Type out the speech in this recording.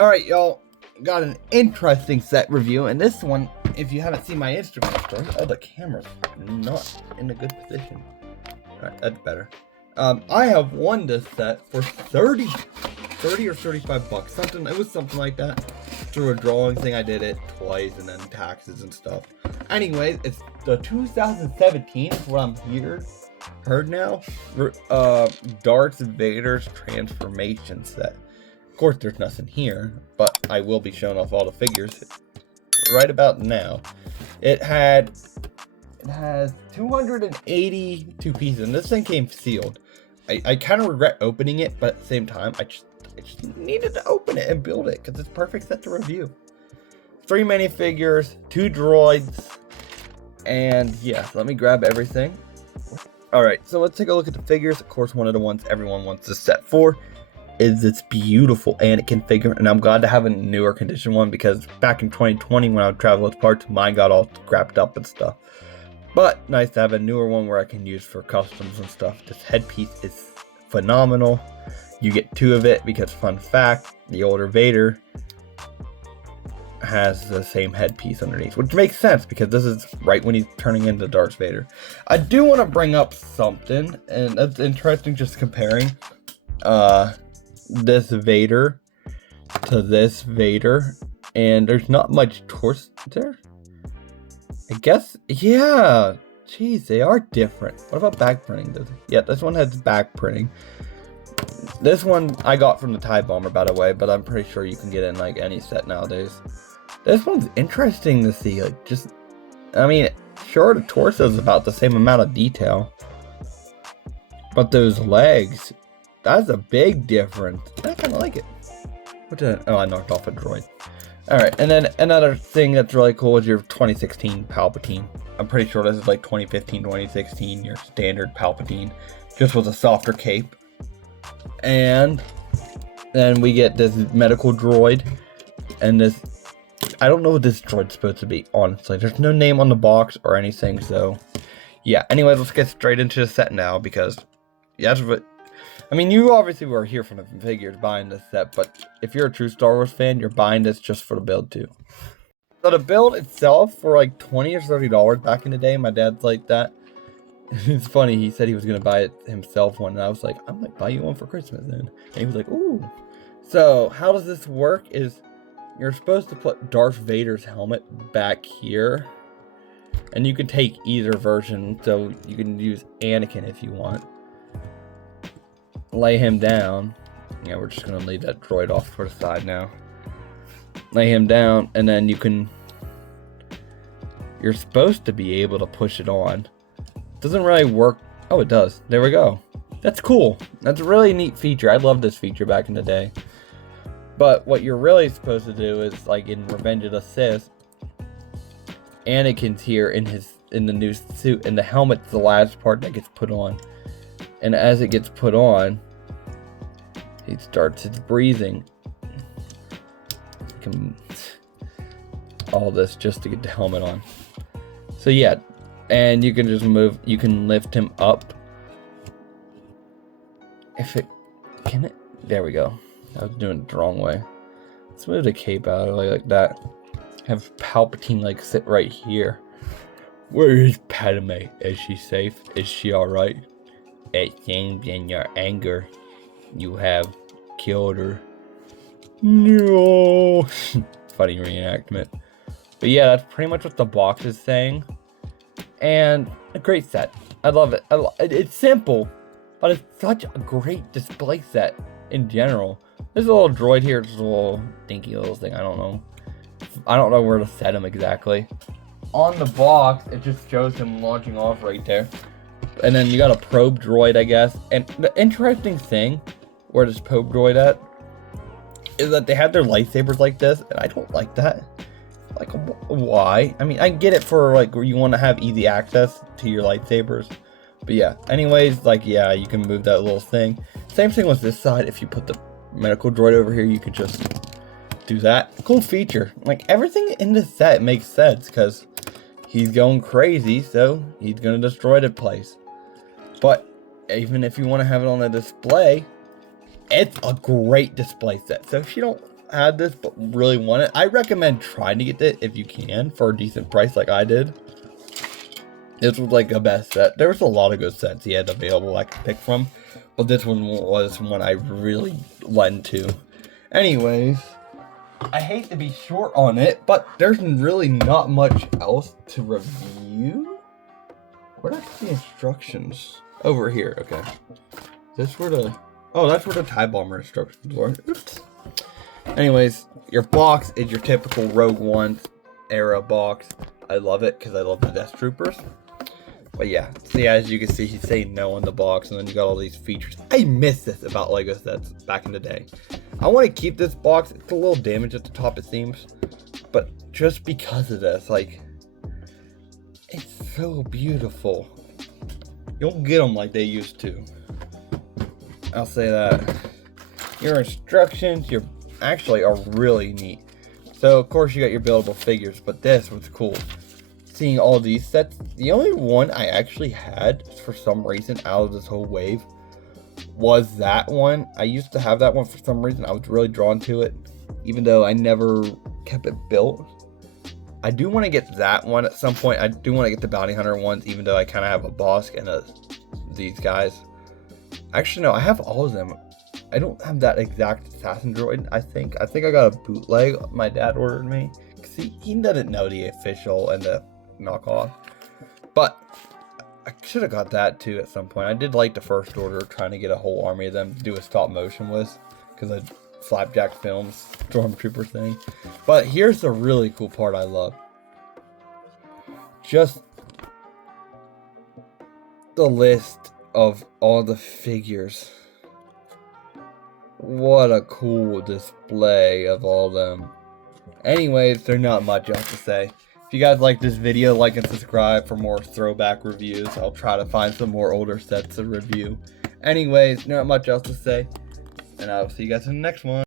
Alright, y'all, got an interesting set review, and this one, if you haven't seen my Instagram story, oh, the camera's not in a good position. Alright, that's better. I have won this set for 30 or 35 bucks, it was something like that, through a drawing thing. I did it twice, and then taxes and stuff. Anyways, it's the 2017, is what I'm heard now, Darth Vader's transformation set. Of course, there's nothing here, but I will be showing off all the figures right about now. It has 282 pieces, and this thing came sealed. I kind of regret opening it, but at the same time, I just needed to open it and build it because it's a perfect set to review. 3 minifigures, 2 droids, and yeah, let me grab everything. Alright, so let's take a look at the figures. Of course, one of the ones everyone wants this set for is this beautiful Anakin figure, and I'm glad to have a newer condition one because back in 2020 when I would travel with parts, mine got all scrapped up and stuff. But nice to have a newer one where I can use for customs and stuff. This headpiece is phenomenal. You get 2 of it because, fun fact, the older Vader has the same headpiece underneath, which makes sense because this is right when he's turning into Darth Vader. I do want to bring up something, and that's interesting, just comparing this Vader to this Vader, and there's not much torso there. I guess, yeah, geez, they are different. What about back printing? Yeah, this one has back printing. This one I got from the TIE Bomber, by the way, but I'm pretty sure you can get it in like any set nowadays. This one's interesting to see, like, just, I mean, sure, the torso is about the same amount of detail, but those legs, that's a big difference. I kind of like it. Oh, I knocked off a droid. Alright, and then another thing that's really cool is your 2016 Palpatine. I'm pretty sure this is like 2015, 2016, your standard Palpatine, just with a softer cape. And then we get this medical droid, and this, I don't know what this droid's supposed to be, honestly. There's no name on the box or anything, so yeah. Anyways, let's get straight into the set now, because yeah, that's what, I mean, you obviously were here for the figures buying this set, but if you're a true Star Wars fan, you're buying this just for the build too. So the build itself for like $20 or $30 back in the day, my dad's like that. It's funny, he said he was gonna buy it himself one, and I was like, I might buy you one for Christmas then. And he was like, ooh. So how does this work is you're supposed to put Darth Vader's helmet back here, and you can take either version, so you can use Anakin if you want. Lay him down. Yeah, we're just gonna leave that droid off to the side now. Lay him down, and then you're supposed to be able to push it on. Doesn't really work. Oh, it does. There we go. That's cool. That's a really neat feature. I loved this feature back in the day. But what you're really supposed to do is, like in Revenge of the Sith, Anakin's here in the new suit, and the helmet's the last part that gets put on. And as it gets put on, he starts his breathing. All this just to get the helmet on. So yeah, and you can just you can lift him up. Can it? There we go. I was doing it the wrong way. Let's move the cape out of the way like that. Have Palpatine like sit right here. Where is Padme? Is she safe? Is she alright? It seems in your anger you have killed her. No. Funny reenactment. But yeah, that's pretty much what the box is saying. And a great set. I love it. It's simple, but it's such a great display set in general. There's a little droid here, just a little dinky little thing. I don't know where to set him exactly. On the box, it just shows him launching off right there. And then you got a probe droid, I guess. And the interesting thing, where this probe droid at, is that they have their lightsabers like this, and I don't like that. Like, why? I mean, I get it for, like, where you want to have easy access to your lightsabers. But yeah, anyways, like, yeah, you can move that little thing. Same thing with this side. If you put the medical droid over here, you could just do that. Cool feature. Like, everything in this set makes sense, because he's going crazy, so he's going to destroy the place. But even if you want to have it on a display, it's a great display set. So if you don't, had this but really want it, I recommend trying to get it if you can for a decent price like I did. This was like a best set. There was a lot of good sets he had available I could pick from, but this one was one I really lent to. Anyways, I hate to be short on it, but there's really not much else to review. Where'd I put the instructions? Over here, okay. This where the... Oh, that's where the TIE Bomber instructions were. Oops. Anyways, your box is your typical Rogue One era box. I love it because I love the Death Troopers. But yeah, see, as you can see, he's saying no on the box, and then you got all these features. I miss this about Lego sets back in the day. I want to keep this box. It's a little damaged at the top, it seems. But just because of this, like, it's so beautiful. You don't get them like they used to. I'll say that. Your instructions, actually are really neat. So, of course, you got your buildable figures, but this was cool. Seeing all these sets, the only one I actually had, for some reason, out of this whole wave, was that one. I used to have that one for some reason. I was really drawn to it, even though I never kept it built. I do want to get that one at some point. I do want to get the Bounty Hunter ones, even though I kind of have a Bosk and these guys. Actually, no, I have all of them. I don't have that exact assassin droid, I think. I think I got a bootleg my dad ordered me. Because he doesn't know the official and the knockoff. But I should have got that too at some point. I did like the first order, trying to get a whole army of them to do a stop motion with. Because of Flapjack Films Stormtrooper thing. But here's the really cool part I love. Just the list of all the figures. What a cool display of all of them. Anyways, there's not much else to say. If you guys like this video, like and subscribe for more throwback reviews. I'll try to find some more older sets to review. Anyways, not much else to say. And I'll see you guys in the next one.